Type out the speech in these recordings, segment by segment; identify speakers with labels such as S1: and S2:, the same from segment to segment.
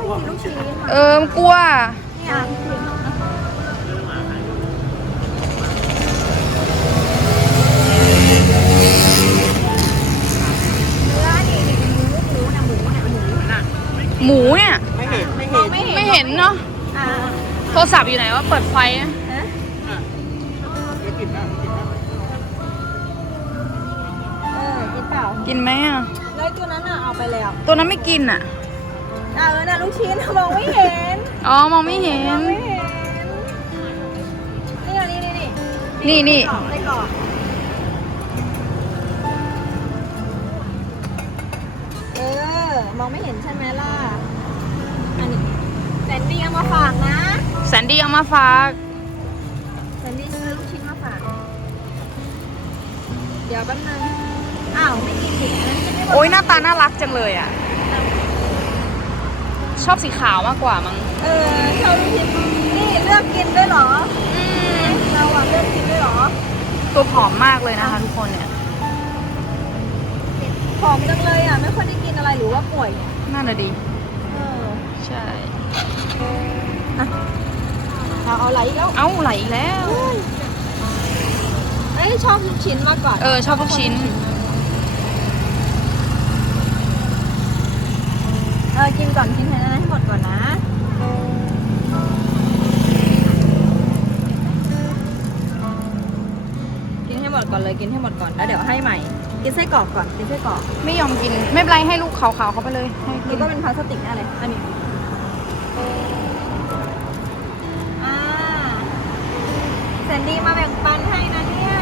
S1: กินลูกชิ้น
S2: กลัว
S1: นี่อ่ะ
S2: หมูเนี่ย
S3: ไม่เห็น
S2: ไม่เห็นเนาะ
S1: อ่า
S2: โทรศัพท์อยู่ไหนวะเปิดไฟนะ
S3: ไม่กินนะไม่กินนะ
S1: กินเปล่า
S2: กินไหมอ่ะ
S1: แล้วตัวนั้นอ่ะเอาไปแล้ว
S2: ตัวนั้นไม่กินอ่ะ
S1: น่ะลูกชิ้นมองไม่เห็น
S2: อ๋อมองไม่เห็น
S1: มองไม่เห็นนี่
S2: นี่
S1: ไส้กรอกมองไม่เห็นใช่ไหมล่ะอันนี้แซนดี้เอามาฝากนะ
S2: แซนดี้เอามาฝาก
S1: แซนดี้ซื้อลูกชิ้นมาฝากเดี๋ยวแป๊บนึงอ้าวไม่กินสิอันนั้นจะไม่หมด
S2: โอ้ยหน้าตาน่ารักจังเลยอ่ะ ชอบสีขาวมากกว่ามั้ง
S1: ชอบลูกชิ้นนี่เลือกกินด้วยเหรอเราอ่ะเลือกกินด้วยเหรอ
S2: ตัวผอมมากเลยนะคะทุกคนเนี่ย
S1: ผอมจังเลยอ่ะไม่ค่อยได้กินอะไรหรือว่าป่วยเนี่ย
S2: น่าน่ะดี
S1: เออ
S2: ใช่
S1: เอาอะไรอีกแล้ว
S2: เอ้าไหลอีกแล้ว
S1: เอ้ยชอบลูกชิ้นมากกว่า
S2: ชอบลูกชิ้น
S1: กินก่อนกินให้หมดก่อนนะกินให้หมดก่อนเลยกินให้หมดก่อนแล้วเดี๋ยวให้ใหม่กินไส้กรอกก่อนกินไส้กรอก
S2: ไม่ยอมกิน ไม่เป็นไรให้ลูกขาวๆเขาไปเลยให้กิ
S1: นี่
S2: น
S1: ก็เป็นพลาสติกอะไรอันนี้แซนดี้มาแบ่งปันให้นะเนี่ย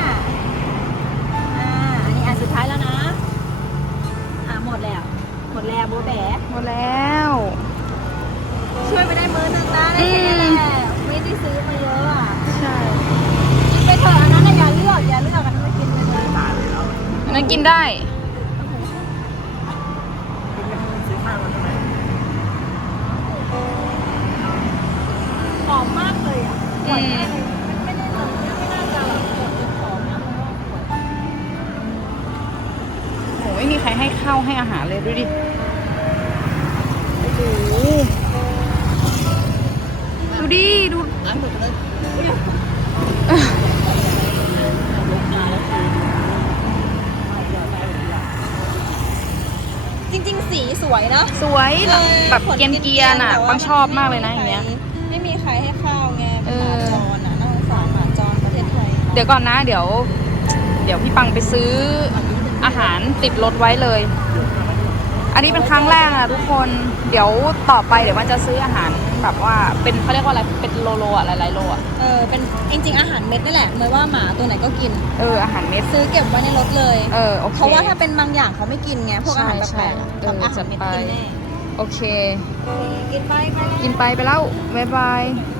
S1: อันนี้อันสุดท้ายแล้วนะหมดแล้วโบแบะ
S2: หมดแล้ว
S1: ช่วยไปได้มื้อนึงนะได้แค่นี้แหละไม่ได้ซื้อมาเยอะอ่ะ
S2: ใช่
S1: กินไปเถอะอันนั้นน่ะอย่าเลือกอันนั้นไม่กินไปเลย
S2: อันนั้นกินได้
S3: ซื้อข้าวมาทำไม
S1: หอมมากเลยอ่ะ
S2: อืม
S1: ไม่ได้แบบไม่น่าจะแบบหอมนะเพราะว่า
S2: โอ้ยมีใครให้ข้าวให้อาหารเลยดูดิโอ้โหดูดิดู
S3: น้ำหมดเลย
S1: จริงๆสีสวยนะ
S2: สวยแบบเกรียนๆอ่ะปังชอบมากเลยนะอย่างเงี้ย
S1: ไม่มีใครให้ข้าวไง
S2: เอ
S1: ห
S2: อ
S1: มาจรน่ะน่าสงสารหมาจรประเทศไทย
S2: เดี๋ยวก่อนนะเดี๋ยวพี่ปังไปซื้ออาหารติดรถไว้เลย อันนี้เป็นครั้งแรกอะทุกคนเดี๋ยวต่อไปเดี๋ยวมันจะซื้ออาหารแบบว่าเป็นเขาเรียกว่าอะไรเป็นโลอะหลายๆโลอะ
S1: เป็นจริงๆอาหารเม็ดนี่แหละเมื่อว่าหมาตัวไหนก็กิน
S2: อาหารเม็ด
S1: ซื้อเก็บไว้ในรถเลย
S2: โอเค
S1: เพราะว่าถ้าเป็นบางอย่างเขาไม่กินไงพวกอาหาร
S2: ใช่
S1: แปลกๆกับอาหารเม็ดกินแน่
S2: โอเค
S1: กินไป
S2: กินไปแล้วบ๊ายบาย
S1: บ